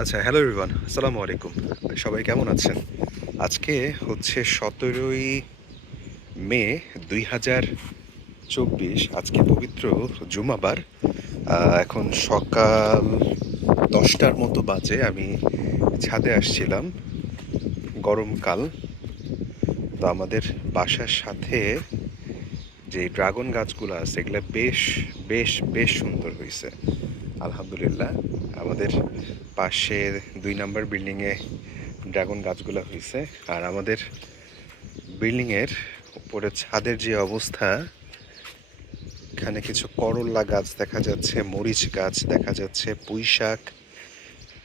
আচ্ছা, hello everyone. আসসালামু আলাইকুম। সবাই কেমন আছেন? আজকে হচ্ছে ১৭ই মে ২০২৪। আজকে পবিত্র জুমাবার। এখন সকাল ১০টার মতো বাজে। আমি ছাদে আসছিলাম। গরমকাল। তো আমাদের বাসার সাথে যে ড্রাগন গাছগুলো আছে এগুলা বেশ সুন্দর হইছে। আলহামদুলিল্লাহ। আমাদের পাশের ২ নাম্বার বিল্ডিংয়ে ড্রাগন গাছগুলা হইছে। আর আমাদের বিল্ডিংয়ের উপরে ছাদের যে অবস্থা, এখানে কিছু করল্লা গাছ দেখা যাচ্ছে, মরিচ গাছ দেখা যাচ্ছে, পুঁইশাক,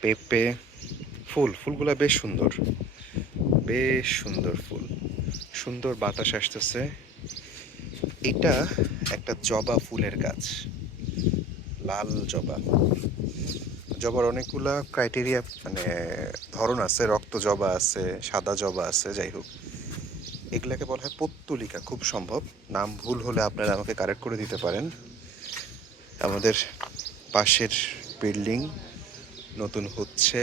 পেঁপে, ফুলগুলা বেশ সুন্দর ফুল। সুন্দর বাতাস আসতেছে। এটা একটা জবা ফুলের গাছ, লাল জবা। জবার অনেকগুলা ক্রাইটেরিয়া মানে ধরন আছে, রক্ত জবা আছে, সাদা জবা আছে, যাই হোক। এগুলাকে বলা হয় পত্তলিকা, খুব সম্ভব। নাম ভুল হলে আপনারা আমাকে কারেক্ট করে দিতে পারেন। আমাদের পাশের বিল্ডিং নতুন হচ্ছে,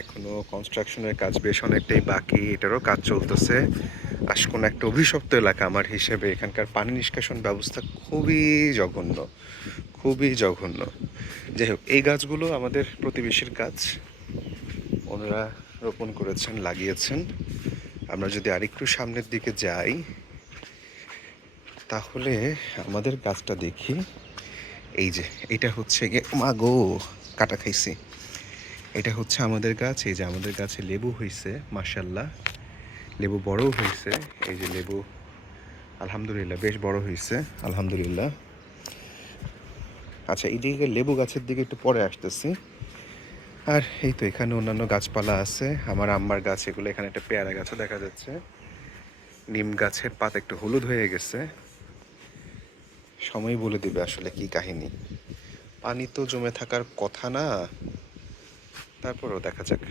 এখনো কনস্ট্রাকশনের কাজ বেশ অনেকটাই বাকি, এটারও কাজ চলতেছে। আশকোনা একটা অভিশপ্ত এলাকা আমার হিসেবে। এখানকার পানি নিষ্কাশন ব্যবস্থা জঘন্য খুবই জঘন্য। যাই হোক, এই গাছগুলো আমাদের প্রতিবেশীর গাছ, ওনারা রোপণ করেছেন, লাগিয়েছেন। আমরা যদি আরেকটু সামনের দিকে যাই তাহলে আমাদের গাছটা দেখি। এই যে এটা হচ্ছে গিয়ে, মা গো, কাটা খাইছি। এটা হচ্ছে আমাদের গাছ। এই যে আমাদের গাছে লেবু হয়েছে, মাশাল্লাহ। লেবু বড়ও হয়েছে। এই যে লেবু, আলহামদুলিল্লাহ, বেশ বড় হয়েছে, আলহামদুলিল্লাহ। আচ্ছা, এই দিকে লেবু গাছের দিকে একটু পরে আসতেছি। আর এই তো এখানে অন্যান্য গাছপালা আছে, আমার আম্মার গাছ এগুলো। এখানে একটা পেয়ারা গাছও দেখা যাচ্ছে। নিম গাছের পাতা একটু হলুদ হয়ে গেছে। সময় বলে দিবে আসলে কি কাহিনী। পানি তো জমে থাকার কথা না, তারপরেও দেখা যাক।